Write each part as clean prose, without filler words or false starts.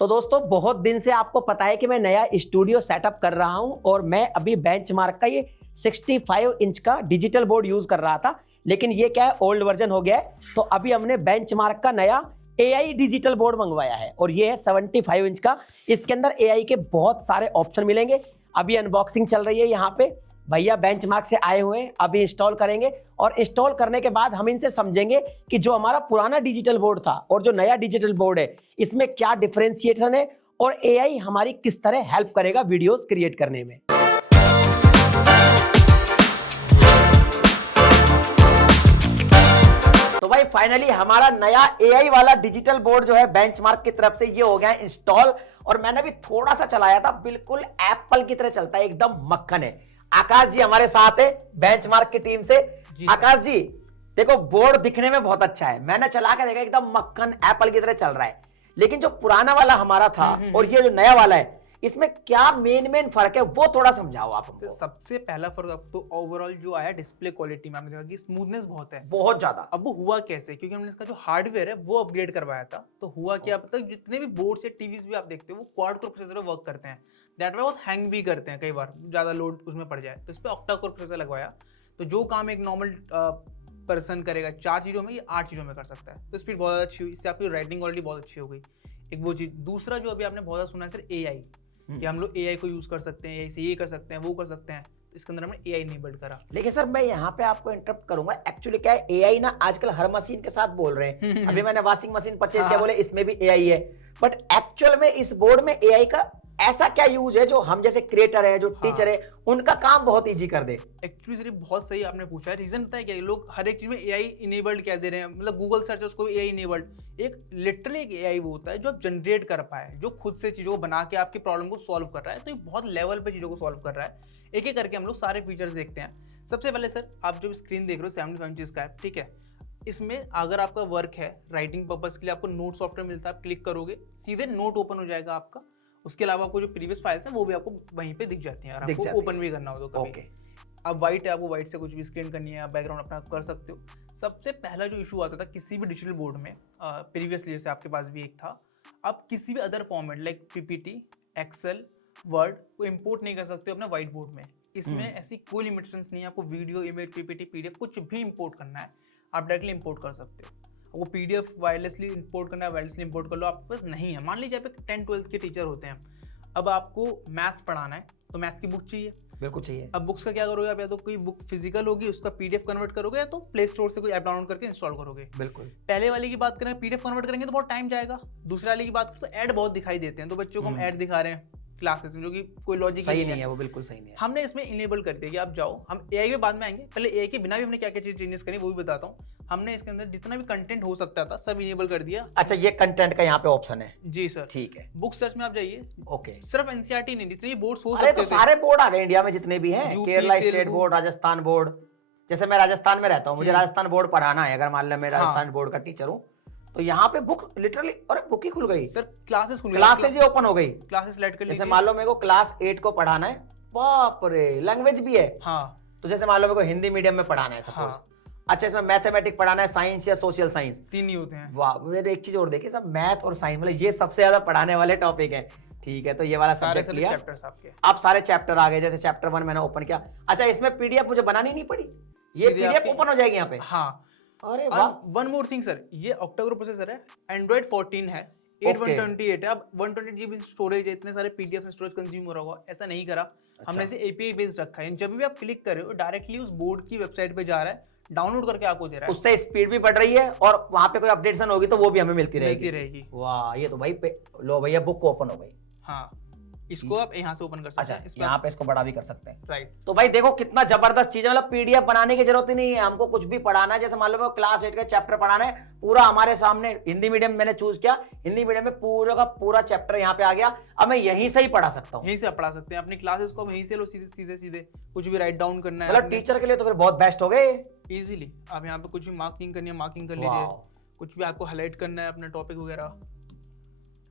तो दोस्तों बहुत दिन से आपको पता है कि मैं नया स्टूडियो सेटअप कर रहा हूं और मैं अभी बेंचमार्क का ये 65 इंच का डिजिटल बोर्ड यूज कर रहा था, लेकिन ये क्या है ओल्ड वर्जन हो गया है। तो अभी हमने बेंचमार्क का नया AI डिजिटल बोर्ड मंगवाया है और ये है 75 इंच का। इसके अंदर AI के बहुत सारे ऑप्शन मिलेंगे। अभी अनबॉक्सिंग चल रही है, यहाँ पे भैया बेंचमार्क से आए हुए हैं, अभी इंस्टॉल करेंगे और इंस्टॉल करने के बाद हम इनसे समझेंगे कि जो हमारा पुराना डिजिटल बोर्ड था और जो नया डिजिटल बोर्ड है इसमें क्या डिफरेंशिएशन है और AI हमारी किस तरह हेल्प करेगा वीडियोस क्रिएट करने में। तो भाई फाइनली हमारा नया AI वाला डिजिटल बोर्ड जो है बेंचमार्क की तरफ से ये हो गया इंस्टॉल और मैंने भी थोड़ा सा चलाया था, बिल्कुल एप्पल की तरह चलता है, एकदम मक्खन है। आकाश जी हमारे साथ है बेंचमार्क की टीम से। आकाश जी देखो बोर्ड दिखने में बहुत अच्छा है, मैंने चला के देखा एकदम मक्खन एप्पल की तरह चल रहा है, लेकिन जो पुराना वाला हमारा था और ये जो नया वाला है इसमें क्या मेन फर्क है वो थोड़ा समझाओ आप हमको। सबसे पहला फर्क अब तो ओवरऑल जो आया डिस्प्ले क्वालिटी में, आपने देखा कि स्मूथनेस बहुत है, बहुत ज्यादा। अब वो हुआ कैसे, क्योंकि हमने इसका जो हार्डवेयर है वो अपग्रेड करवाया था। तो हुआ कि अब तक जितने भी बोर्ड्स या टीवीज भी आप देखते हो वो क्वाड कोर प्रोसेसर वर्क करते हैं, दैट वे बहुत हैंग भी करते हैं कई बार, ज्यादा लोड उसमें पड़ जाए। तो इस पर ऑक्टा कोर प्रोसेसर लगवाया, तो जो काम एक नॉर्मल पर्सन करेगा 4 चीजों में ये 8 चीजों में कर सकता है। तो स्पीड बहुत अच्छी हुई, इससे आपकी राइटिंग क्वालिटी बहुत अच्छी हो गई, एक वो चीज। दूसरा जो अभी आपने बहुत ज्यादा सुना है सर AI, कि हम लोग AI को यूज कर सकते हैं, AI से ये कर सकते हैं वो कर सकते हैं, तो इसके अंदर हमने AI इनेबल्ड करा। लेकिन सर मैं यहाँ पे आपको इंटरप्ट करूंगा, एक्चुअली क्या है AI ना आजकल हर मशीन के साथ बोल रहे हैं। अभी मैंने वॉशिंग मशीन परचेज किया, बोले इसमें भी AI है, बट एक्चुअल में इस बोर्ड में AI का ऐसा क्या यूज है जो हम जैसे क्रिएटर है, जो टीचर है, उनका काम बहुत इजी कर दे। एक्चुअली सर बहुत सही आपने पूछा है। रीजन पता है क्या, लोग हर एक चीज में AI इनेबल्ड कह दे रहे हैं, मतलब गूगल सर्च उसको भी AI इनेबल्ड। एक लिटरली एक AI वो होता है जो आप जनरेट कर पाए, जो खुद से चीजों को बना के आपकी प्रॉब्लम को सॉल्व कर रहा है। तो ये बहुत लेवल पे चीजों को सॉल्व कर रहा है। एक एक करके हम लोग सारे फीचर्स देखते हैं। सबसे पहले सर आप जो स्क्रीन देख रहे हो 75 इंच का है, ठीक है। इसमें अगर आपका वर्क है राइटिंग पर्पज के लिए, आपको नोट सॉफ्टवेयर मिलता है, आप क्लिक करोगे सीधे नोट ओपन हो जाएगा आपका। उसके अलावा आपको जो प्रीवियस फाइल्स हैं वो भी आपको वहीं पे दिख जाती हैं, अगर आपको ओपन भी करना हो तो कभी। अब वाइट है, आपको वाइट से कुछ भी स्क्रीन करनी है, आप बैकग्राउंड अपना कर सकते हो। सबसे पहला जो इशू आता था किसी भी डिजिटल बोर्ड में प्रीवियसली, जैसे आपके पास भी एक था, आप किसी भी other format like PPT, Excel, Word को इंपोर्ट नहीं कर सकते हो अपने वाइट बोर्ड में। इसमें ऐसी कोई लिमिटेशंस नहीं है, आपको वीडियो, इमेज, PPT, PDF कुछ भी इंपोर्ट करना है आप डायरेक्टली इंपोर्ट कर सकते हो। वो PDF वायरलेसली इंपोर्ट करना है, वायरलेसली इंपोर्ट कर लो, आपके पास नहीं है। मान लीजिए आप 10-12 के टीचर होते हैं, अब आपको मैथ्स पढ़ाना है तो मैथ्स की बुक चाहिए, बिल्कुल चाहिए। अब बुक्स का क्या करोगे आप, या तो कोई बुक फिजिकल होगी उसका PDF कन्वर्ट करोगे, या तो प्ले स्टोर से कोई ऐप डाउनलोड करके इंस्टॉल करोगे। बिल्कुल। पहले वाले की बात करें PDF कन्वर्ट करेंगे तो बहुत टाइम जाएगा। दूसरे वाले की बात करें तो ऐड बहुत दिखाई देते हैं, तो बच्चों को हम ऐड दिखा रहे हैं क्लासेस में, जो कि कोई लॉजिक सही नहीं है, वो बिल्कुल सही नहीं है। हमने इसमें इनेबल कर दिया कि आप जाओ, हम AI में बाद में आएंगे, पहले AI के बिना भी हमने क्या क्या चेंजेस करी वो भी बताता हूँ। हमने इसके अंदर जितना भी कंटेंट हो सकता था सब इनेबल कर दिया। अच्छा ये कंटेंट का यहाँ पे ऑप्शन है? जी सर, ठीक है। बुक सर्च में आप जाइए, ओके। सिर्फ NCERT नहीं, जितने भी बोर्ड्स हो अरे सकते तो थे, सारे बोर्ड आ गए इंडिया में जितने भी हैं, Kerala state board, Rajasthan board. जैसे मैं राजस्थान में रहता हूँ, मुझे राजस्थान बोर्ड पढ़ाना है, अगर मान लो मैं राजस्थान बोर्ड का टीचर हूँ तो यहाँ पे बुक लिटरली, अरे बुक ही खुल गई सर, क्लासेस खुल गई, क्लासेस ही ओपन हो गई। क्लासेस सेलेक्ट कर लीजिए। जैसे मान लो मेरे को क्लास 8 को पढ़ाना है, बाप रे लैंग्वेज भी है। हाँ, तो जैसे मान लो मेरे को हिंदी मीडियम में पढ़ाना है सपोज, अच्छा इसमें मैथमेटिक्स पढ़ाना है, साइंस या सोशल साइंस, 3 ही होते हैं। वाह, मेरे एक चीज और देखिए सब मैथ और साइंस, मतलब ये सबसे ज्यादा पढ़ाने वाले टॉपिक हैं। ठीक है, तो ये वाला सब्जेक्ट लिया, चैप्टर्स आपके, अब सारे चैप्टर आ गए। जैसे चैप्टर 1 मैंने ओपन किया, अच्छा इसमें PDF मुझे बनानी नहीं पड़ी, ये PDF ओपन हो जाएगी यहाँ पे। हाँ, अरे वाह। वन मोर थिंग सर, ये ऑक्टा कोर प्रोसेसर है, Android 14 है, 8128 है। अब 128 GB स्टोरेज है, इतने सारे PDF स्टोरेज कंज्यूम हो रहा होगा, ऐसा नहीं करा। हमने इसे API बेस्ड रखा है, जब भी आप क्लिक कर रहे हो डायरेक्टली उस बोर्ड की वेबसाइट पे जा रहा है, डाउनलोड करके आपको दे रहा है। उससे स्पीड भी बढ़ रही है और वहां पे कोई अपडेशन होगी तो वो भी हमें मिलती रहेगी। वाह, ये तो भाई लो भैया बुक ओपन हो गई। हाँ, इसको आप यहाँ से ओपन कर सकते हैं। अच्छा, यहाँ पे इसको बड़ा भी कर सकते हैं, राइट। तो भाई देखो कितना जबरदस्त चीज है, मतलब PDF बनाने की जरूरत ही नहीं है हमको, कुछ भी पढ़ाना है। जैसे मान लो क्लास 8 का चैप्टर पढ़ाना है, पूरा हमारे सामने, हिंदी मीडियम मैंने चूज किया, हिंदी मीडियम में पूरा का पूरा चैप्टर यहाँ पे आ गया। अब मैं यहीं से ही पढ़ा सकता हूँ, यहीं से आप पढ़ा सकते हैं अपनी क्लासेस को, यहीं से लो सीधे कुछ भी राइट डाउन करना है, मतलब टीचर के लिए तो फिर बहुत बेस्ट हो गए इजीली। आप यहाँ पे कुछ भी मार्किंग करनी है मार्किंग कर लीजिए, कुछ भी आपको हाईलाइट करना है अपना टॉपिक वगैरह,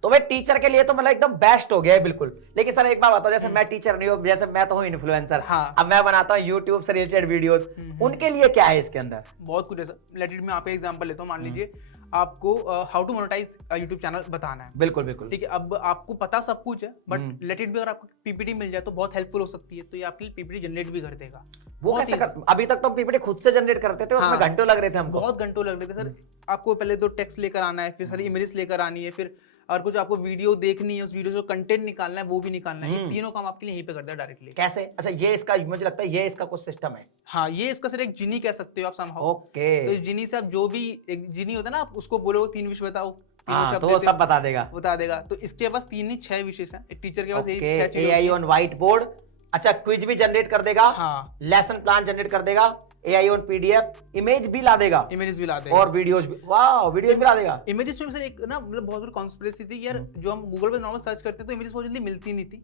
तो भाई टीचर के लिए तो मतलब एकदम बेस्ट हो गया है बिल्कुल। लेकिन सर एक बात बताओ, जैसे मैं टीचर नहीं हूँ, जैसे मैं तो हूँ इन्फ्लुएंसर, हाँ, अब मैं बनाता हूँ YouTube से रिलेटेड वीडियोस, उनके लिए क्या है इसके अंदर? बहुत कुछ है सर। लेट इट मैं आप एग्जांपल लेता हूँ। मान लीजिए आपको how to monetize YouTube channel बताना है। बिल्कुल बिल्कुल। ठीक है, अब आपको पता सब कुछ है, बट लेट इट भी अगर आपको पीपीटी मिल जाए तो बहुत हेल्पफुल हो सकती है, तो ये आपके लिए पीपीटी जनरेट भी कर देगा। वो बहुत कैसे easy। अभी तक तो हम पीपीटी खुद से जनरेट करते थे, उसमें हाँ, घंटों लग रहे थे हमको। बहुत घंटों लग रहे थे सर। आपको पहले तो टेक्स्ट लेकर आना है, फिर सारी इमेजेस लेकर आनी है, फिर और कुछ आपको वीडियो देखनी है, उस वीडियो से कंटेंट निकालना है, वो भी निकालना है। ये तीनों काम आपके लिए यहीं पे करता है डायरेक्टली। कैसे? अच्छा, ये इसका मुझे लगता है ये इसका कुछ सिस्टम है। हाँ, ये इसका सर एक जिनी कह सकते हो आप somehow। ओके। तो इस जिनी से आप जो भी, एक जिनी होता है ना, आप उसको बोलो 3 विषय बताओ, 3 हाँ, शब्द तो वो देते हो, सब बता देगा। तो इसके पास 3 नहीं 6 विषय हैं। एक टीचर के पास यही ओके, 6 चीजें एआई होती हैं। On white board. अच्छा, क्विज भी जनरेट कर देगा, हाँ, लेसन प्लान जनरेट कर देगा, एआई ऑन पीडीएफ, इमेज भी ला देगा, इमेजेस भी ला देगा। और वीडियोस भी। वाह, वीडियोस भी ला देगा। इमेजेस में सर एक ना मतलब बहुत बड़ी कॉन्स्पिरेसी थी यार, जो हम गूगल पे नॉर्मल सर्च करते तो इमेजेस बहुत जल्दी मिलती नहीं थी,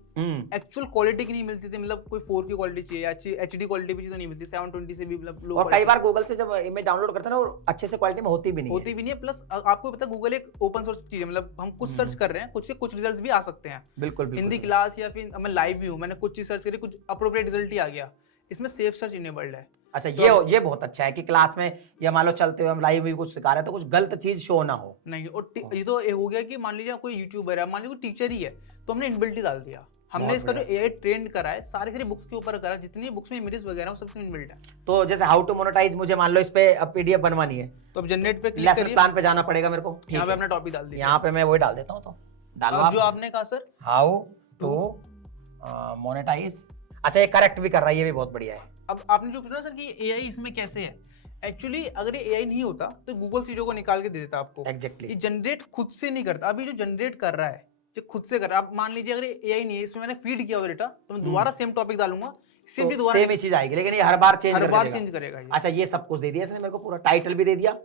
एक्चुअल क्वालिटी की नहीं मिलती थी। मतलब कोई 4K क्वालिटी चाहिए, अच्छी एचडी क्वालिटी भी तो नहीं मिलती, 720 से भी मतलब लो। और कई बार गूगल से जब इमेज डाउनलोड करते हैं ना, वो अच्छे से क्वालिटी में होती भी नहीं है। प्लस आपको पता है गूगल एक ओपन सोर्स चीज है, मतलब हम कुछ सर्च कर रहे हैं, कुछ से कुछ रिजल्ट्स भी आ सकते हैं। बिल्कुल हिंदी क्लास या फिर मैं लाइव भी हूँ, मैंने कुछ चीज सर्च करी, कुछ अप्रोप्रिएट रिजल्ट ही आ गया। इसमें सेफ सर्च इनेबल्ड है। अच्छा, ये बहुत अच्छा है कि क्लास में या मान लो चलते हुए हम लाइव भी कुछ सिखा रहे हैं तो कुछ गलत चीज शो ना हो। नहीं, और ये तो हो गया कि मान लीजिए कोई यूट्यूबर है, मान लीजिए कोई टीचर ही है, तो हमने इनबिल्ट ही डाल दिया। हमने इसका जो एआई ट्रेंड करा है सारी बुक्स के ऊपर करा, जितनी बुक्स में इमेजेस वगैरह वो सबसे इनबिल्ट है। तो जैसे हाउ टू मोनेटाइज, मुझे मान लो इस पे अब पीडीएफ बनवानी है, तो अब जनरेट पे क्लिक लेसन करिए, प्लान पे जाना पड़ेगा मेरे को। यहाँ पे अपना टॉपिक डाल दीजिए। यहाँ पे मैं वही डाल देता हूँ, तो डालो अब आप जो आपने कहा सर हाउ टू मोनेटाइज। अच्छा, ये करेक्ट भी कर रहा है, ये भी बहुत बढ़िया है। अब आपने जो पूछा सर कि एआई इसमें कैसे है, एक्चुअली अगर ये एआई नहीं होता तो गूगल चीजों को निकाल के दे देता आपको। एग्जैक्टली। ये जनरेट खुद से नहीं करता, अभी जो जनरेट कर रहा है जो खुद से कर रहा है। आप मान लीजिए अगर एआई नहीं है, इसमें मैंने फीड किया डेटा, तो मैं दोबारा सेम टॉपिक डालूंगा, सिंपली दोबारा सेम ही चीज आएगी, लेकिन ये हर बार चेंज करेगा ये। अच्छा, ये सब कुछ दे दिया इसने मेरे को, पूरा टाइटल भी दे दिया,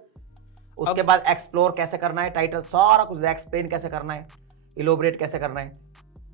उसके बाद एक्सप्लोर कैसे करना है, टाइटल सारा कुछ, एक्सप्लेन कैसे करना है, इलोबरेट कैसे करना है,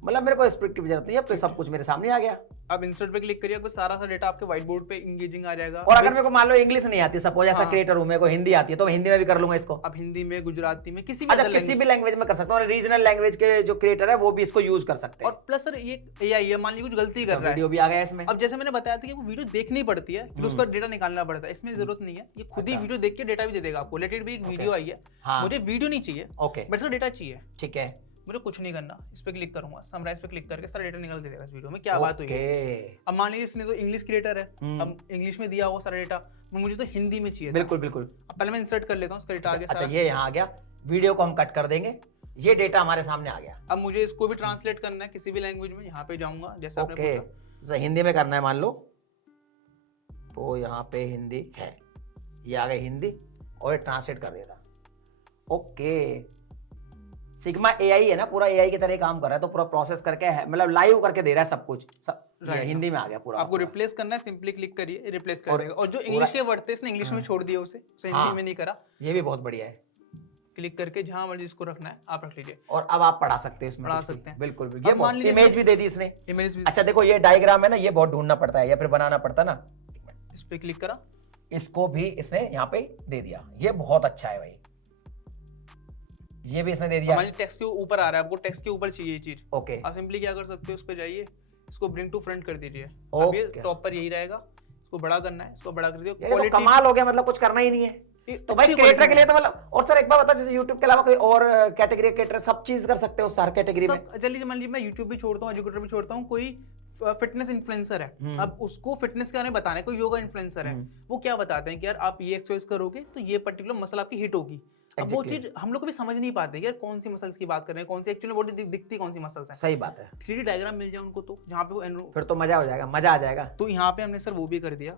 मतलब मेरे को स्क्रिप्ट की जरूरत नहीं है, तो सब कुछ मेरे सामने आ गया। अब इंसर्ट पे क्लिक करिए, सारा डेटा आपके व्हाइट बोर्ड पे इंगेजिंग आ जाएगा। और अगर मेरे को मान लो इंग्लिश नहीं आती, सपोज ऐसा क्रिएटर हूं, मेरे को हिंदी आती है, तो मैं हिंदी में भी कर लूंगा इसको। अब हिंदी में, गुजराती में, किसी भी अच्छा, किसी भी लैंग्वेज में कर सकता हूँ, और रीजनल लैंग्वेज के जो क्रिएटर है वो भी इसको यूज कर सकते हैं। और प्लस सर ये एआई है, मान लीजिए कुछ गलती कर रहा है, वीडियो भी आ गया इसमें। अब जैसे मैंने बताया था कि वो वीडियो देखनी पड़ती है, फिर उसका डेटा निकालना पड़ता है, इसमें जरूरत नहीं है, ये खुद ही वीडियो देख के डेटा भी दे देगा आपको। लेटेड भी एक वीडियो आई है, मुझे वीडियो नहीं चाहिए, ओके, बट डेटा चाहिए। ठीक है, मुझे कुछ नहीं करना, इस पे क्लिक करूंगा, समराइज पे क्लिक करके सारा डेटा निकाल के देगा इस वीडियो में क्या बात हुई है। अब मान लीजिए इसने तो इंग्लिश क्रिएटर है, अब इंग्लिश में दिया हुआ सारा डेटा, मुझे तो हिंदी में चाहिए। बिल्कुल बिल्कुल। अब पहले मैं इंसर्ट कर लेता हूँ, उसका डेटा आ गया। अच्छा, ये यहाँ आ गया, वीडियो को हम कट कर देंगे, ये डेटा हमारे सामने आ गया। अब मुझे इसको भी ट्रांसलेट करना है किसी भी लैंग्वेज में, यहाँ पे जाऊंगा जैसे आपने पूछा। हिंदी में करना है मान लो, तो यहाँ पे हिंदी है, ये आ गया हिंदी, और ट्रांसलेट कर देता। ओके, सिग्मा एआई है ना, पूरा एआई की तरह काम कर रहा है, तो पूरा प्रोसेस करके है, मतलब लाइव करके दे रहा है सब कुछ, हिंदी में आ गया पूरा। आपको रिप्लेस करना है, सिंपली क्लिक करिए, रिप्लेस कर देगा। और जो इंग्लिश के वर्ड थे इसने इंग्लिश में छोड़ दिया, उसे हिंदी में नहीं करा, ये भी बहुत बढ़िया है। क्लिक करके जहां मर्जी इसको रखना है आप रख लीजिए, और अब आप पढ़ा सकते हैं इसमें, पढ़ा सकते हैं। बिल्कुल। ये मान लीजिए इमेज भी दे दी इसने, इमेज भी। अच्छा देखो, ये डायग्राम है ना, ये बहुत ढूंढना पड़ता है या फिर बनाना पड़ता है ना, इस पे क्लिक करा, इसको भी इसने यहाँ पे दे दिया, ये बहुत अच्छा है भाई, ये भी इसने दे दिया। हमारे टेक्स्ट के ऊपर आ रहा है, आपको टेक्स्ट के ऊपर चाहिए चीज, ओके, आप सिंपली क्या कर सकते हो, उस पे जाइए, इसको ब्रिंग टू फ्रंट कर दीजिए, अब ये टॉप पर यही रहेगा, इसको बड़ा करना है, इसको बड़ा कर दियो, क्वालिटी तो कमाल हो गया, मतलब कुछ करना ही नहीं है तो भाई क्रिएटर के लिए तो मतलब। और सर एक बार बता, जैसे YouTube के अलावा कोई और कैटेगरी क्रिएटर सब चीज कर सकते हो उस हर कैटेगरी में? चलिए मान लीजिए मैं YouTube भी छोड़ता हूँ, एजुकेटर भी छोड़ता हूँ, कोई फिटनेस इन्फ्लुएंसर है, अब उसको फिटनेस के बारे में बताना है, कोई योगा इन्फ्लुएंसर है, वो क्या बताते हैं कि यार आप ये एक्सरसाइज करोगे तो ये पर्टिकुलर मसल आपकी हिट होगी। अब वो चीज हम लोग कभी समझ नहीं पाते यार, कौन सी मसल्स की बात कर रहे हैं, कौन सी एक्चुअली बॉडी दिखती कौन सी मसल्स हैं। सही बात है, 3D डायग्राम मिल जाए उनको तो जहाँ पे वो फिर तो मजा हो जाएगा, मजा आ जाएगा। तो यहाँ पे हमने सर वो भी कर दिया,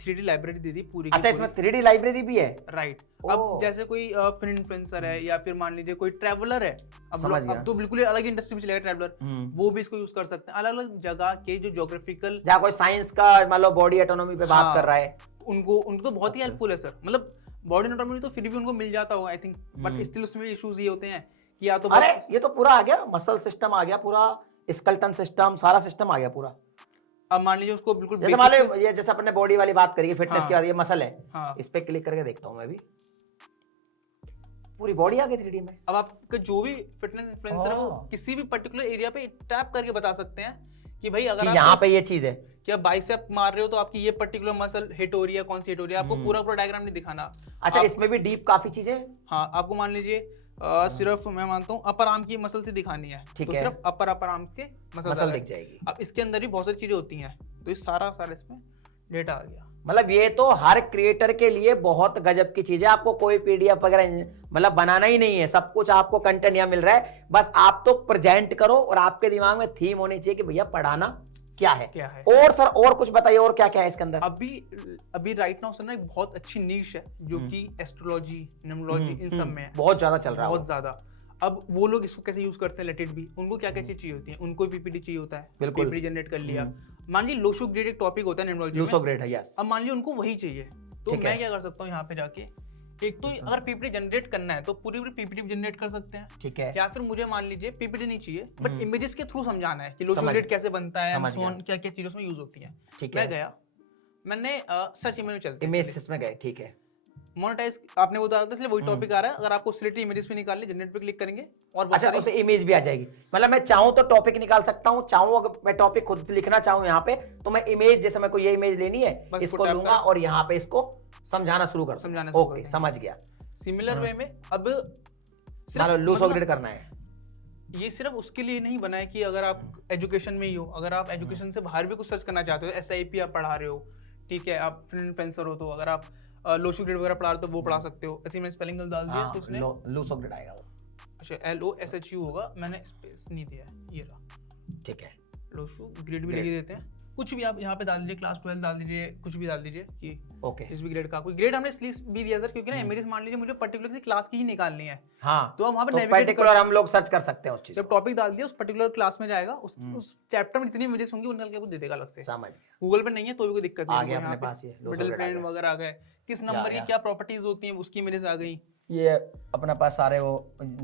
3D लाइब्रेरी दे दी पूरी। अच्छा, इसमें 3D लाइब्रेरी भी है, राइट। अब जैसे कोई फिर इन्फ्लुएंसर है या फिर मान लीजिए कोई ट्रैवलर है, अब तो बिल्कुल अलग इंडस्ट्री में चलेगा ट्रैवलर, वो भी इसको यूज कर सकते हैं। अलग अलग जगह के जो ज्योग्राफिकल, जहाँ कोई साइंस का मान लो बॉडी एटोनॉमी पे बात कर रहा है, उनको तो बहुत ही हेल्पफुल है सर। मतलब बॉडी एटोनॉमी तो फिर भी उनको मिल जाता होगा आई थिंक, बट स्टिल उसमें इश्यूज ये होते हैं कि या तो अरे ये तो पूरा आ गया, मसल सिस्टम आ गया पूरा, स्केलेटन सिस्टम, सारा सिस्टम आ गया पूरा। अब मान लीजिए उसको बिल्कुल जैसे मान लो ये जैसे अपने बॉडी वाली बात करिए, फिटनेस की बात, ये मसल है, हाँ, इस पे क्लिक करके देखता हूँ मैं भी, पूरी बॉडी आ गई 3D में। अब आपका जो भी फिटनेस इन्फ्लुएंसर है वो किसी भी पर्टिकुलर एरिया पे टैप करके बता सकते हैं कि भाई अगर कि आप यहाँ पे ये चीज है। कि आप बाइसेप मार रहे हो तो आपकी ये पर्टिकुलर मसल हिट हो रही है, कौन सी हिट हो रही है, आपको पूरा पूरा डायग्राम नहीं दिखाना। अच्छा, आप, इसमें भी डीप काफी चीजें। हाँ आपको मान लीजिए सिर्फ मैं मानता हूँ अपर आर्म की मसल से दिखानी है, ठीक तो है। सिर्फ अपर आर्म के मसल दिख जाएगी। अब इसके अंदर भी बहुत सारी चीजें होती हैं, तो ये सारा इसमें डेटा आ गया। मतलब ये तो हर क्रिएटर के लिए बहुत गजब की चीज है। आपको कोई पीडीएफ वगैरह मतलब बनाना ही नहीं है, सब कुछ आपको कंटेंट यहाँ मिल रहा है। बस आप तो प्रेजेंट करो और आपके दिमाग में थीम होनी चाहिए कि भैया पढ़ाना क्या है। और सर और कुछ बताइए, और क्या क्या है इसके अंदर? अभी राइट नाउ सर ना एक बहुत अच्छी नीश है जो कि एस्ट्रोलॉजी, न्यूमरोलॉजी इन सब में है, बहुत ज्यादा चल रहा है, बहुत ज्यादा। अब वो लोग इसको कैसे यूज करते हैं, लेट इट बी, उनको क्या क्या चीज चाहिए होती है, उनको पीपीटी चाहिए होता है, पीपीटी जनरेट कर लिया। मान लीजिए लोशो ग्रेड एक टॉपिक होता है न्यूमरोलॉजी में, लोशो ग्रेड है, यस। अब मान लीजिए उनको वही चाहिए, तो मैं क्या कर सकता हूँ यहाँ पे जाके, एक तो अगर पीपीटी जनरेट करना है तो पूरी पूरी पीपीटी जनरेट कर सकते हैं, ठीक है। या फिर मुझे मान लीजिए पीपीटी नहीं चाहिए बट इमेजेस के थ्रू समझाना है कि लोशो ग्रेड कैसे बनता है, क्या क्या चीजों में यूज होती है। मैं गया, मैंने सर्च इमेज में चलते इमेज में गए, ठीक है। मोनेटाइज आपने वो डाला था इसलिए वही टॉपिक आ रहा है। अगर आपको सिलेक्ट इमेजेस पे निकालनी, जनरेट पे क्लिक करेंगे और अच्छा उसे इमेज भी आ जाएगी। मतलब मैं चाहूं तो टॉपिक निकाल सकता हूं, चाहूं अगर मैं टॉपिक खुद लिखना चाहूं यहाँ पे तो मैं इमेज, जैसे मेरे को ये इमेज लेनी है, इसको लूंगा और यहाँ पे इसको समझाना शुरू कर समझाना। ओके, समझ गया। सिमिलर वे में अब लूज अपग्रेड करना है, ये सिर्फ उसके लिए नहीं बना है कि अगर आप एजुकेशन में ही हो, अगर आप एजुकेशन से बाहर भी कुछ सर्च करना चाहते हो, SIP आप पढ़ा रहे हो, ठीक है, आप फ्रीलांसर हो, तो अगर आप लोशो ग्रेड वगैरह पढ़ा रहे हो तो वो पढ़ा सकते हो। ऐसे मैंने स्पेलिंग डाल दिया तो उसने लूज अपग्रेड आएगा वो। अच्छा LOSHU होगा, मैंने स्पेस नहीं दिया है, ये रहा, ठीक है। लोशो ग्रेड भी लिख देते हैं, कुछ भी आप यहाँ पे डाल दीजिए, क्लास 12 डाल दीजिए, कुछ भी डाल दीजिए कि ओके इस भी ग्रेड का कोई ग्रेड हमने इसलिए भी दिया सर क्योंकि ना इमेजेस मान लीजिए मुझे पर्टिकुलर किसी क्लास की ही निकालनी है, हाँ, तो हम वहाँ पे पर्टिकुलर हम लोग सर्च कर सकते हैं उस चीज। जब टॉपिक डाल दिया उस पर्टिकुलर क्लास में जाएगा, उस चैप्टर में जितनी इमेजेस होंगी उनका आपको दे देगा अलग से। समझ, गूगल पे नहीं है तो भी कोई दिक्कत नहीं, आ गया अपने पास ये मिडिल प्लेन वगैरह आ गए, किस नंबर की क्या प्रॉपर्टीज होती हैं उसकी इमेजेस आ गई, ये अपने पास सारे वो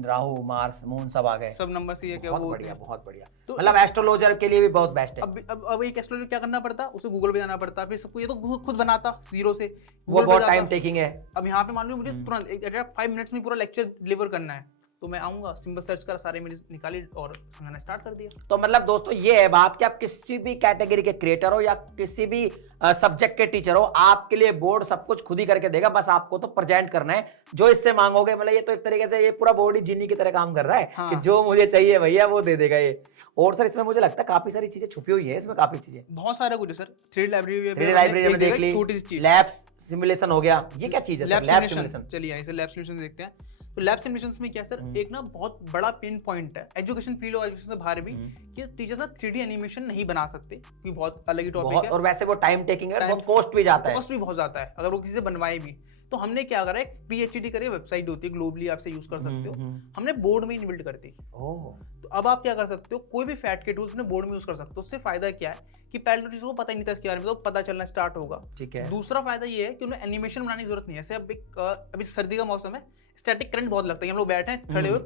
राहु मार्स मून सब आ गए, सब नंबर से ये क्या बहुत बढ़िया, बहुत बढ़िया। तो मतलब एस्ट्रोलॉजर के लिए भी बहुत बेस्ट है। अब एक एस्ट्रोलॉजर क्या करना पड़ता, उसे गूगल पे जाना पड़ता, फिर सबको ये तो खुद बनाता जीरो से, वो बहुत टाइम टेकिंग है। अब यहाँ पे मान लो मुझे तुरंत 5 मिनट्स में पूरा लेक्चर डिलीवर करना है, तो मैं आऊंगा, सिंपल सर्च कर सारे इमेजेस निकाली और समझाना स्टार्ट कर दिया। तो मतलब दोस्तों ये है बात कि आप किसी भी कैटेगरी के क्रिएटर हो या किसी भी सब्जेक्ट के टीचर हो, आपके लिए बोर्ड सब कुछ खुद ही करके देगा, बस आपको तो प्रेजेंट करना है जो इससे मांगोगे। मतलब ये तो एक तरीके से ये पूरा बोर्ड ही जीनी की तरह काम कर रहा है, हाँ। कि जो मुझे चाहिए भैया वो दे देगा ये। और सर इसमें मुझे लगता है काफी सारी चीजें छुपी हुई है, इसमें काफी चीजें, बहुत सारा कुछ है सर। 3D लाइब्रेरी में देख ली, छोटी चीज लैब सिमुलेशन हो गया, ये क्या चीज है सर? लैब सिमुलेशन, चलिए ऐसे लैब सिमुलेशन देखते हैं। तो लैब सिमुलेशंस में क्या सर, एक ना बहुत बड़ा पिन पॉइंट है एजुकेशन फील्ड और एजुकेशन से बाहर भी, कि टीचर्स ना 3D एनिमेशन नहीं बना सकते, क्योंकि बहुत अलग ही टॉपिक है, और वैसे वो टाइम टेकिंग है, बहुत कॉस्ट भी जाता है, कॉस्ट भी बहुत जाता है अगर वो किसी से बनवाए भी। तो हमने क्या करा, एक PhD करी वेबसाइट होती है ग्लोबली, आप से यूज कर सकते हो, हमने बोर्ड में इनबिल्ट कर दी। तो अब आप क्या कर सकते हो, कोई भी फैट के टूल्स ने बोर्ड में यूज कर सकते हो। उससे फायदा क्या है कि पहले तो चीजों को पता ही नहीं था इसके बारे में, तो पता चलना स्टार्ट होगा, ठीक है। दूसरा फायदा ये है कि उन्हें एनिमेशन बनाने की जरूरत नहीं है। जैसे अभी सर्दी का मौसम है, स्टैटिक करंट बहुत लगता है, हम लोग बैठे हैं खड़े हुए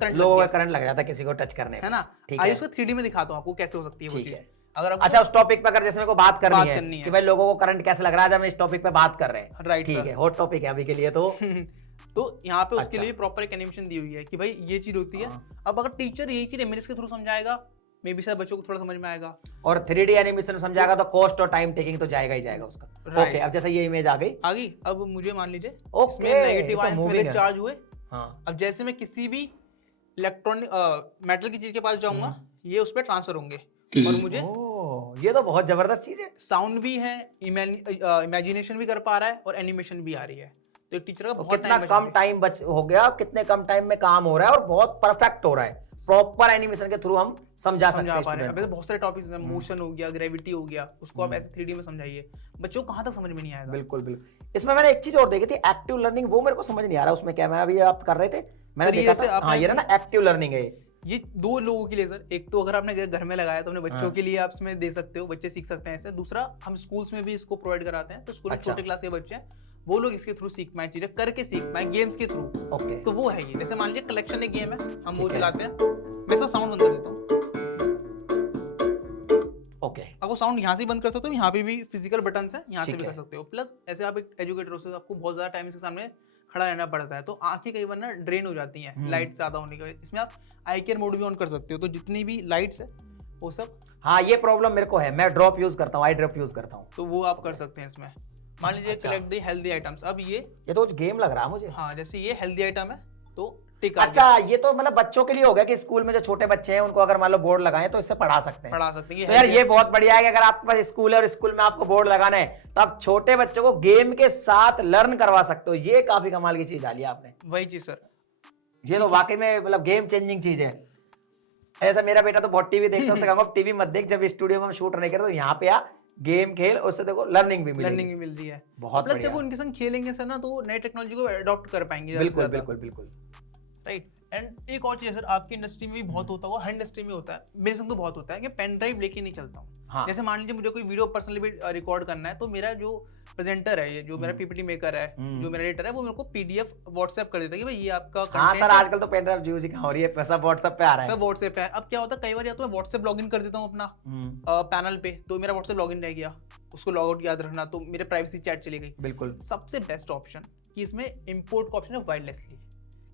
करंट लग जाता है किसी को टच करने है ना। आइए उसको 3D में दिखाता हूँ आपको कैसे हो सकती है वो चीज। अगर अच्छा उस टॉपिक पे अगर जैसे मेरे को बात करनी है कि भाई लोगों को करंट कैसे लग रहा है, हम इस टॉपिक पे बात कर रहे हैं, राइट, ठीक है, हॉट टॉपिक है अभी के लिए तो यहाँ पे उसके लिए प्रॉपर एक एनिमेशन दी हुई है कि भाई ये चीज होती है। अब अगर टीचर यही चीज इमेजेस के थ्रू समझाएगा, मे बी शायद बच्चों को थोड़ा समझ में आएगा, और 3D एनिमेशन समझाएगा तो कॉस्ट और टाइम टेकिंग तो जाएगा ही जाएगा उसका। ओके, अब जैसे ये इमेज आ गई, अब मुझे मान लीजिए इसमें नेगेटिव आयंस मेरे चार्ज हुए, हाँ। अब जैसे मैं किसी भी इलेक्ट्रॉनिक मेटल की चीज के पास जाऊंगा, ये उस पर ट्रांसफर होंगे और मुझे ये तो बहुत जबरदस्त चीज है। साउंड भी है, इमेजिनेशन भी कर पा रहा है और एनिमेशन भी आ रही है। तो टीचर का बहुत कितना कम टाइम बच हो गया, कितने कम टाइम में काम हो रहा है और बहुत परफेक्ट हो रहा है। प्रॉपर एनिमेशन के थ्रू हम समझा सकते हैं। अबे बहुत सारे टॉपिक्स हैं, मोशन हो गया, ग्रेविटी हो गया, उसको आप ऐसे 3D में समझाइए, बच्चों को कहां तक समझ में नहीं आएगा। बिल्कुल बिल्कुल। इसमें मैंने एक चीज और देखी थी, एक्टिव लर्निंग, वो मेरे को समझ नहीं आ रहा उसमें क्या। मैं अभी आप कर रहे थे, मैंने देखा था, हाँ ये ना एक्टिव लर्निंग है, ये 2 लोगों के लिए सर। एक तो अगर आपने घर में लगाया तो अपने बच्चों के लिए आप इसमें दे सकते हो, बच्चे सीख सकते हैं ऐसे। दूसरा हम स्कूल्स में भी इसको प्रोवाइड कराते हैं, तो स्कूल में छोटे क्लास के बच्चे हैं वो लोग इसके थ्रू सीख पाए, चीजें करके सीख पाए गेम्स के थ्रू। ओके, तो वो है ये। जैसे मान लीजिए कलेक्शन एक गेम है, हम वो चलाते हैं, मैं इसका साउंड बंद कर देता हूँ। ओके, आपको साउंड यहाँ से बंद कर सकते हो, यहाँ पे भी फिजिकल बटन है, यहाँ से भी कर सकते हो। प्लस ऐसे आप एक एजुकेटर हो तो आपको बहुत ज्यादा टाइम इसके सामने खड़ा रहना पड़ता है, तो आंखें कई बार ना ड्रेन हो जाती हैं लाइट ज्यादा होने की वजह। इसमें आप आई केयर मोड भी ऑन कर सकते हो, तो जितनी भी लाइट्स है वो सब। हाँ ये प्रॉब्लम मेरे को है, मैं ड्रॉप यूज करता हूँ, आई ड्रॉप यूज करता हूँ। तो वो आप कर सकते हैं इसमें। मान लीजिए अच्छा। कलेक्ट दी हेल्दी आइटम्स, अब ये तो गेम लग रहा है मुझे। हाँ जैसे ये हेल्दी आइटम है तो टिक अच्छा ये तो मतलब बच्चों के लिए हो गया कि स्कूल में जो छोटे बच्चे हैं उनको अगर मान लो बोर्ड लगाएं तो इससे पढ़ा सकते हैं। पढ़ा सकते हैं। तो यार ये बहुत बढ़िया है कि अगर आपके पास स्कूल है और स्कूल में आपको बोर्ड लगाना है तो आप छोटे बच्चों को गेम के साथ लर्न करवा सकते हो। ये काफी कमाल की चीज डाली आपने। वही चीज सर, ये तो वाकई में मतलब गेम चेंजिंग चीज है। ऐसा मेरा बेटा तो बहुत टीवी देखता है, उससे कहूंगा टीवी मत देख, जब स्टूडियो में हम शूट नहीं करते तो यहाँ पे आ गेम खेल, उससे देखो लर्निंग भी मिलेगी। लर्निंग भी मिल रही है बहुत प्लस बढ़िया। जब वो उनके संग खेलेंगे सर ना तो नई टेक्नोलॉजी को अडॉप्ट कर पाएंगे। बिल्कुल बिल्कुल बिल्कुल राइट। एंड एक और चीज है सर, आपकी इंडस्ट्री में भी बहुत होता है, हर इंडस्ट्री में होता है, मेरे संग तो बहुत होता है कि पेन ड्राइव लेके नहीं चलता हूँ। हाँ। जैसे मान लीजिए मुझे कोई वीडियो पर्सनली भी रिकॉर्ड करना है तो मेरा जो प्रेजेंटर है, ये जो मेरा पीपीटी मेकर है, जो मेरा एडिटर है, वो मेरे को पीडीएफ व्हाट्सएप कर देता है कि भाई ये आपका हाँ सर आजकल तो पेन ड्राइव यूज हो रही है, सब व्हाट्सएप पे आ रहा है। सब व्हाट्सएप है। अब क्या होता है कई बार या तो मैं व्हाट्सएप लॉगिन कर देता हूँ अपना पैनल पे, तो मेरा व्हाट्सएप लॉगिन रह गया, उसको लॉग आउट याद रखना, तो मेरे प्राइवेसी चैट चली गई। बिल्कुल। सबसे बेस्ट ऑप्शन कि इसमें इंपोर्ट का ऑप्शन है वायरलेसली।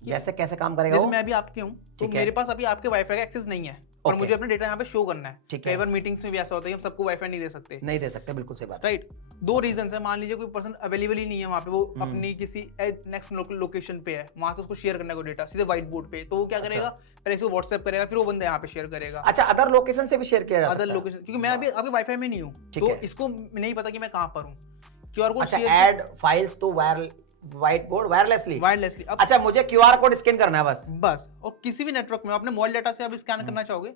जैसे कैसे काम करेगा जैसे वो? मैं अभी आपके हूँ तो मेरे पास अभी आपके वाईफाई का एक्सेस नहीं है और मुझे अपना डेटा यहाँ पे शो करना है। कई बार मीटिंग्स में भी ऐसा होता है कि हम सबको वाईफाई नहीं दे सकते। नहीं दे सकते, बिल्कुल सही बात। राइट। दो रीजन है, मान लीजिए कोई पर्सन अवेलेबल ही नहीं है वहाँ पे, वो अपनी किसी नेक्स्ट लोकेशन पे है, वहां से उसको शेयर करना है डेटा सीधे व्हाइट बोर्ड पे, तो वो क्या करेगा, पहले इसको व्हाट्सएप करेगा, फिर वो बंदा यहाँ पे शेयर करेगा। अच्छा अदर लोकेशन से भी शेयर किया जा सकता है? अदर लोकेशन, क्योंकि मैं अभी आपके वाईफाई में नहीं हूँ तो इसको नहीं पता कि मैं कहाँ पर हूँ। QR code share, add files to white board wirelessly. अच्छा मुझे क्यूआर कोड स्कैन करना है बस। और किसी भी नेटवर्क में अपने मोबाइल डाटा से आप स्कैन करना चाहोगे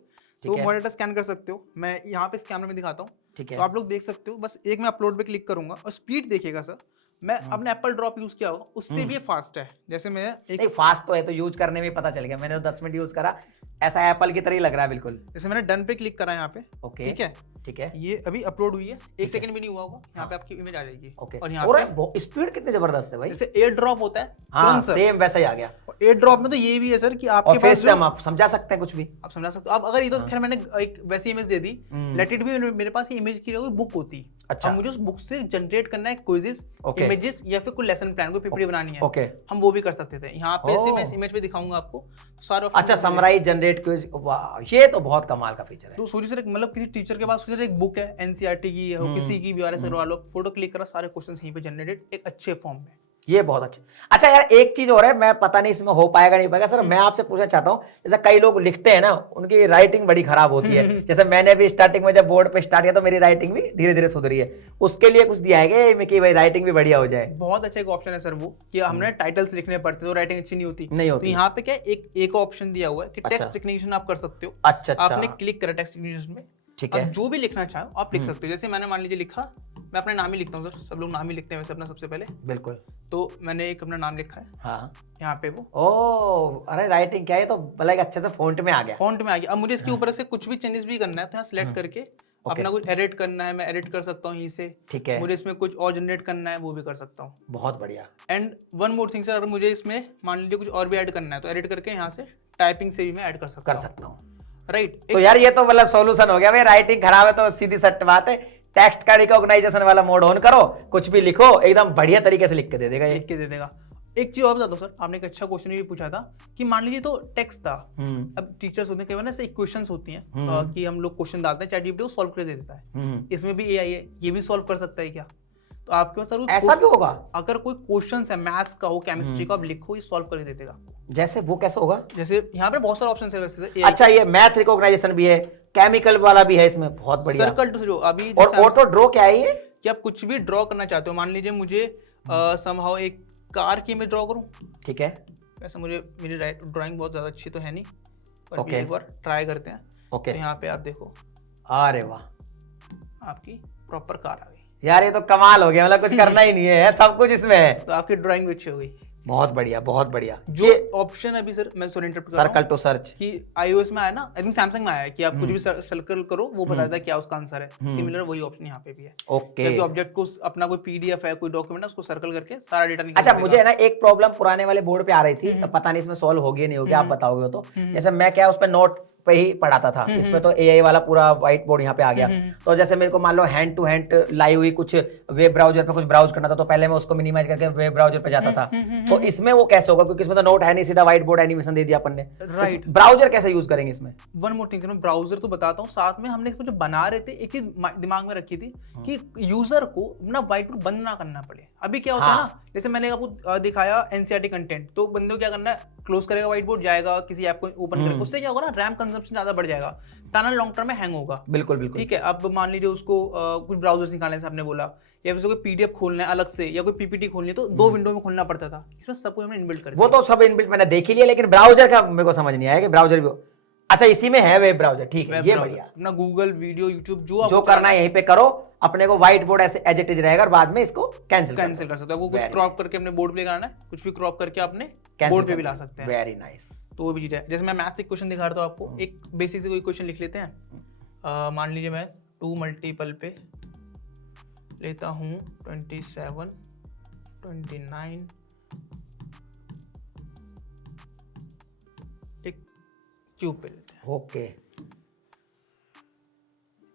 तो मोबाइल डाटा स्कैन कर सकते हो। मैं यहाँ पे कैमरे में दिखाता हूँ, ठीक है, तो आप लोग देख सकते हो। बस एक मैं अपलोड पे क्लिक करूंगा और स्पीड देखिएगा सर, मैं अपने एप्पल ड्रॉप यूज किया होगा उससे भी फास्ट है। जैसे मैं नहीं फास्ट तो है, तो यूज करने में पता चल गया, मैंने तो 10 मिनट यूज करा, ऐसा एप्पल की तरह ही लग रहा है बिल्कुल। जैसे मैंने डन पे क्लिक करा यहाँ पे, ओके ठीक है, ये अभी अपलोड हुई है, 1 सेकंड भी नहीं हुआ होगा, यहाँ पे आपकी इमेज आ जाएगी। ओके। और यहाँ पे स्पीड कितनी जबरदस्त है भाई, जैसे एयर ड्रॉप होता है हाँ सेम वैसा ही आ गया। एयर ड्रॉप में तो ये भी है सर कि आपके पास आप समझा सकते हैं कुछ भी, आप समझा सकते हो। अब अगर ये तो खैर मैंने एक वैसी image they the, let it भी मेरे पास ये इमेज की बुक होती। अच्छा। मुझे उस बुक से जनरेट करना है क्विज़ेस, इमेजेस या फिर कोई लेसन प्लान, कोई पीपीटी बनानी है, ओके, हम वो भी कर सकते थे। यहाँ पे से मैं इस इमेज पे दिखाऊंगा आपको सारे। अच्छा समराइज जनरेट क्विज, वाह ये तो बहुत कमाल का फीचर है। तो सोचिए सर, मतलब किसी टीचर के पास एक बुक है एनसीईआरटी की हो, किसी की भी आरएस करवा लो, फोटो क्लिक करा, सारे क्वेश्चंस यहीं पे जनरेटेड एक अच्छे फॉर्म में। ये बहुत अच्छा। अच्छा यार एक चीज और है, मैं पता नहीं इसमें हो पाएगा नहीं पाएगा सर, मैं आपसे पूछना चाहता हूँ, जैसे कई लोग लिखते हैं ना उनकी राइटिंग बड़ी खराब होती है, जैसे मैंने भी स्टार्टिंग में जब बोर्ड पे स्टार्ट किया तो मेरी राइटिंग भी धीरे धीरे सुधरी है, उसके लिए कुछ दिया है कि भाई राइटिंग भी बढ़िया हो जाए? बहुत अच्छा एक ऑप्शन है सर वो, कि हमने टाइटल्स लिखने पड़ते तो राइटिंग अच्छी नहीं होती। तो यहाँ पे क्या एक ऑप्शन दिया हुआ है कि टेक्स्ट रिकग्निशन आप कर सकते हो। अच्छा, आपने क्लिक करा टेक्स्ट रिकग्निशन में, ठीक है, जो भी लिखना चाहो आप लिख सकते हो। जैसे मैंने मान लीजिए लिखा, मैं अपना नाम ही लिखता हूँ सर, सब लोग नाम ही लिखते हैं वैसे अपना सबसे पहले, बिल्कुल। तो मैंने एक अपना नाम लिखा है, हाँ यहाँ पे वो, अरे राइटिंग क्या है, तो मतलब अच्छे से फॉन्ट में आ गया, फॉन्ट में आ गया। अब मुझे इसके ऊपर से कुछ भी चेंजेस भी करना है तो यहाँ सिलेक्ट करके अपना कुछ एडिट करना है, मैं एडिट कर सकता हूँ यहीं से, ठीक है। मुझे इसमें कुछ और जनरेट करना है वो भी कर सकता हूँ। बहुत बढ़िया। And one more thing sir, अगर मुझे इसमें मान लीजिए कुछ और भी ऐड करना है तो एडिट करके यहाँ से टाइपिंग से भी मैं ऐड कर सकता हूँ। राइट। तो यार ये तो मतलब सॉल्यूशन हो गया भाई, राइटिंग खराब है तो सीधी सट बात है, टेक्स्ट का रिकॉग्नाइजेशन वाला मोड ऑन करो, कुछ भी लिखो एकदम बढ़िया तरीके से लिख के दे देगा ये। लिख के दे देगा। एक चीज और बता दो सर, आपने एक अच्छा क्वेश्चन भी पूछा था कि मान लीजिए तो टेक्स्ट था, अब टीचर्स होते हैं कई बार ना ऐसे इक्वेशंस होती हैं कि हम लोग क्वेश्चन डालते हैं, चैट जीपीटी वो सॉल्व कर दे देता है, इसमें भी एआई है, ये भी सॉल्व कर सकता है क्या? तो आपके पास सर ऐसा भी होगा, अगर कोई क्वेश्चन है मैथ्स का हो, केमिस्ट्री का, आप लिखो ये सॉल्व कर देगा आपको। जैसे वो कैसे होगा? जैसे यहाँ पे बहुत सारे ऑप्शन है वैसे। अच्छा ये मैथ रिकॉग्नाइजेशन भी है, केमिकल वाला भी है इसमें, बहुत बढ़िया। सर्कल टू जो अभी, और ऑटो ड्रॉ क्या है ये, कि आप कुछ भी ड्रॉ करना चाहते हो, मान लीजिए मुझे समहाउ एक कार की इमेज ड्रॉ करूं, ठीक है, वैसे मुझे मेरी ड्राइंग बहुत ज्यादा अच्छी तो है नहीं, पर ओके, एक बार ट्राई करते हैं। ओके, तो यहाँ पे आप देखो, अरे वाह, आपकी प्रॉपर कार आ गई यार, ये तो कमाल हो गया, मतलब कुछ करना ही नहीं है, सब कुछ इसमें है। तो आपकी ड्राइंग भी अच्छी हो गई। बहुत बढ़िया, बहुत बढ़िया। जो ऑप्शन अभी सर मैं सॉरी इंटरप्ट कर रहा हूं, सर्कल टू सर्च कि iOS में आया ना, आई थिंक सैमसंग में आया है कि आप कुछ भी सर्कल करो वो बताता है क्या उसका आंसर है। सिमिलर वही ऑप्शन यहाँ पे भी है। ओके, जबकि ऑब्जेक्ट को अपना कोई पीडीएफ है, कोई डॉक्यूमेंट है, उसको सर्कल करके सारा डेटा निकाल। अच्छा मुझे है ना एक प्रॉब्लम पुराने वाले बोर्ड पे आ रही थी, तो पता नहीं इसमें सॉल्व होगी नहीं होगी, आप बताओगे तो। जैसे मैं क्या उस पर नोट पे ही पढ़ाता था, इसमें तो एआई वाला पूरा व्हाइट बोर्ड यहाँ पे आ गया। तो जैसे मेरे को मान लो हैंड टू हैंड लाई हुई कुछ वेब ब्राउजर पे कुछ ब्राउज करना था, तो पहले मैं उसको मिनिमाइज करके वेब ब्राउजर पे जाता था। तो इसमें वो कैसे होगा, क्योंकि इसमें तो नोट है नहीं, सीधा व्हाइट बोर्ड एनिमेशन दे दिया अपन ने। राइट, ब्राउजर कैसे यूज करेंगे इसमें? वन मोर थिंग, मैं ब्राउजर तो बताता हूँ, साथ में हमने इसको जो बना रहे थे एक चीज दिमाग में रखी थी कि यूजर को अपना व्हाइट बोर्ड बंद ना करना पड़े। अभी क्या होता है ना, जैसे मैंने आपको दिखाया एनसीईआरटी कंटेंट, तो बंदे को क्या करना है, क्लोज करेगा व्हाइट बोर्ड, जाएगा किसी ऐप को ओपन करेगा, उससे क्या होगा ना, रैम कंजम्पशन ज्यादा बढ़ जाएगा, ताना लॉन्ग टर्म में हैंग होगा। बिल्कुल बिल्कुल। ठीक है, अब मान लीजिए उसको कुछ ब्राउजर निकालने से आपने बोला, या फिर कोई पीडीएफ खोलना है अलग से, या कोई पीपीटी खोलनी है, तो 2 विंडो में खोलना पड़ता था। इसमें सब कुछ हमने इनबिल्ट कर दिया। वो तो सब इनबिल्ट मैंने देख ही लिया, लेकिन ब्राउजर का मेरे को समझ नहीं आया कि ब्राउजर भी अच्छा इसी में है वेब ब्राउजर। ठीक है, ये बढ़िया। अपना गूगल वीडियो यूट्यूब जो करना है यहीं पे करो, अपने को व्हाइट बोर्ड ऐसे एज इट इज रहेगा और बाद में इसको कैंसिल कर सकते हो। वो कुछ क्रॉप करके अपने बोर्ड पे कराना है, कुछ भी क्रॉप करके अपने बोर्ड पे भी ला सकते हैं। Very nice. तो वो भी चीज है। जैसे मैं मैथ्स क्वेश्चन दिखा रहा था आपको, एक बेसिक से कोई क्वेश्चन लिख लेते हैं। मान लीजिए मैं 2 मल्टीपल पे लेता हूँ 27, 29, एक क्यूब पे लेते हैं। ओके,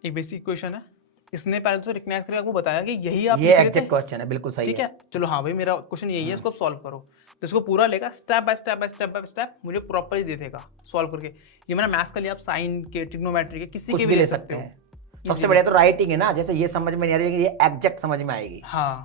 एक बेसिक क्वेश्चन है, इसने पहले तो रिकग्नाइज करके आपको बताया कि यही आप ये एग्जैक्ट क्वेश्चन है, बिल्कुल सही ठीक है। चलो हाँ भाई, मेरा क्वेश्चन यही है, इसको आप सॉल्व करो। तो इसको पूरा लेगा step by step by step by step, मुझे प्रॉपर्ली दे देगा सॉल्व करके। ये मैंने मैथ्स का लिया, आप साइन के, ट्रिग्नोमेट्री के, किसी के भी ले सकते हो। सबसे बढ़िया तो राइटिंग है ना, जैसे ये समझ में नहीं आ रही है, ये एग्जैक्ट समझ में आएगी। हाँ,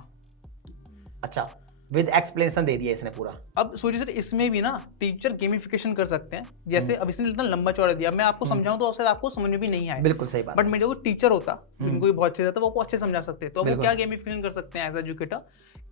अच्छा, विद एक्सप्लेनेशन दे दिया इसने पूरा। अब सोचिए सर, इसमें भी ना टीचर गेमिफिकेशन कर सकते हैं। जैसे अब इसने इतना लंबा चौड़ा दिया, मैं आपको समझाऊं तो शायद आपको समझ में भी नहीं आए। बिल्कुल सही बात। बट मेरे को टीचर होता जिनको भी बहुत अच्छे आता, वो अच्छे समझा सकते हैं। तो अब वो क्या गेमिफिकेशन कर सकते हैं एज एजुकेटर,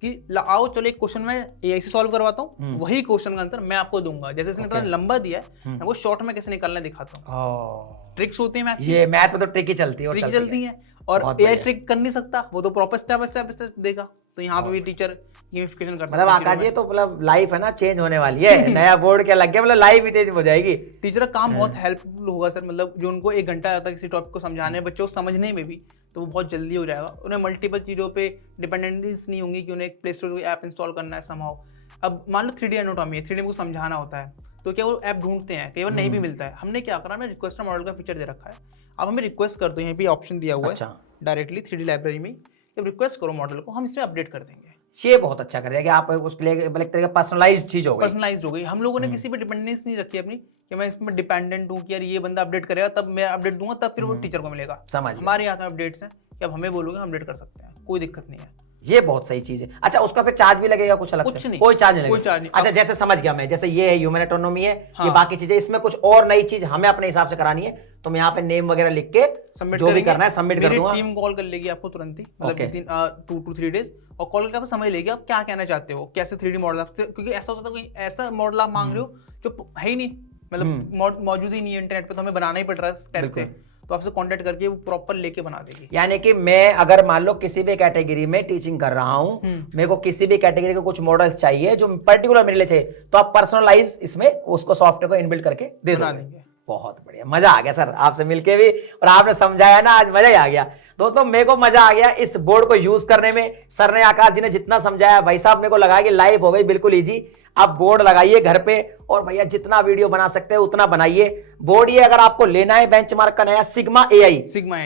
कि आओ चलो एक क्वेश्चन मैं एआई से सॉल्व करवाता हूँ, वही क्वेश्चन का आंसर मैं आपको दूंगा। जैसे इसने इतना लंबा दिया है, मैं वो शॉर्ट में कैसे निकालना दिखाता हूँ। ट्रिक्स होती है मैथ की, ये मैथ में तो ट्रिक ही चलती है, ट्रिक चलती है। और एआई ट्रिक कर नहीं सकता, वो तो प्रॉपर स्टेप बाय स्टेप देगा। तो यहाँ पे भी टीचर गेमिफिकेशन कर सकता है। मतलब आकाश जी, तो मतलब लाइफ है ना चेंज होने वाली है। नया बोर्ड क्या लग गया, मतलब लाइफ ही चेंज हो जाएगी। टीचर का काम बहुत हेल्पफुल होगा सर, मतलब जो उनको 1 घंटा लगता है किसी टॉपिक को समझाने, बच्चों को समझने में भी, तो वो बहुत जल्दी हो जाएगा। उन्हें मल्टीपल चीज़ों पे डिपेंडेंसीज नहीं होंगी कि उन्हें एक प्ले स्टोर ऐप इंस्टॉल करना है समहाउ। अब मान लो 3D एनाटॉमी है, 3D को समझाना होता है, तो क्या वो ऐप ढूंढते हैं, कई बार नहीं भी मिलता है। हमने क्या करा, हमने रिक्वेस्ट मॉडल का फीचर दे रखा है। अब हमें रिक्वेस्ट कर दो, यहाँ पे ऑप्शन दिया हुआ है डायरेक्टली 3D लाइब्रेरी में। जब रिक्वेस्ट करो मॉडल को, हम इसमें अपडेट कर देंगे। ये बहुत अच्छा कर दिया कि आप उसके लिए एक तरह का पर्सनलाइज्ड चीज हो गई। पर्सनलाइज्ड हो गई। हम लोगों ने किसी पे डिपेंडेंस नहीं रखी अपनी, कि मैं इसमें डिपेंडेंट हूँ कि यार ये बंदा अपडेट करेगा तब मैं अपडेट दूंगा, तब फिर वो टीचर को मिलेगा। समझ, हमारे हाथ में अपडेट्स हैं कि अब हमें बोलोगे हम अपडेट कर सकते हैं, कोई दिक्कत नहीं है। ये बहुत सही चीज है। अच्छा, उसका फिर चार्ज भी लगेगा कुछ अलग से? नहीं, कोई चार्ज नहीं कोई लगेगा। चार्ज नहीं। अच्छा, जैसे समझ गया मैं, जैसे ये है ह्यूमन एटोनॉमी है, ये बाकी चीजें, इसमें कुछ और नई चीज हमें अपने हिसाब से करानी है, तो मैं यहाँ पे नेम वगैरह लिख के सबमिट जो भी करना है सबमिट कर दूंगा। टीम कॉल कर लेगी आपको तुरंत ही, मतलब 2 to 3 डेज, और कॉल करके आप समझ लेगी आप क्या कहना चाहते हो, कैसे 3D मॉडल आपसे, क्योंकि ऐसा होता है कोई ऐसा मॉडल आप मांग रहे हो जो है ही नहीं, मतलब मौजूद ही नहीं है इंटरनेट पे, तो हमें बनाना ही पड़ रहा है स्टेप से। तो आपसे कांटेक्ट करके वो प्रॉपर लेके बना देगी। यानी कि मैं अगर मान लो किसी भी कैटेगरी में टीचिंग कर रहा हूं, मेरे को किसी भी कैटेगरी के कुछ मॉडल्स चाहिए जो पर्टिकुलर मेरे लिए चाहिए, तो आप पर्सनलाइज इसमें उसको सॉफ्टवेयर को इनबिल्ट करके दे देंगे। बहुत बढ़िया, मजा आ गया सर आपसे मिलके भी, और आपने समझाया ना, आज मजा ही आ गया। दोस्तों, मेरे को मजा आ गया इस बोर्ड को यूज करने में। सर ने, आकाश जी ने जितना समझाया, भाई साहब मेरे को लगा कि लाइव हो गई बिल्कुल इजी। आप बोर्ड लगाइए घर पे, और भैया जितना वीडियो बना सकते हैं उतना बनाइए। बोर्ड ये अगर आपको लेना है बेंचमार्क का नया सिग्मा एआई,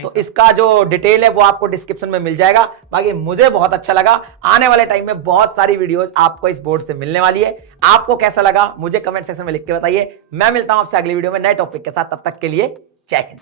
तो इसका जो डिटेल है वो आपको डिस्क्रिप्शन में मिल जाएगा। बाकी मुझे बहुत अच्छा लगा। आने वाले टाइम में बहुत सारी वीडियोस आपको इस बोर्ड से मिलने वाली है। आपको कैसा लगा मुझे कमेंट सेक्शन में लिख के बताइए। मैं मिलता हूं आपसे अगली वीडियो में नए टॉपिक के साथ, तब तक के लिए जय हिंद।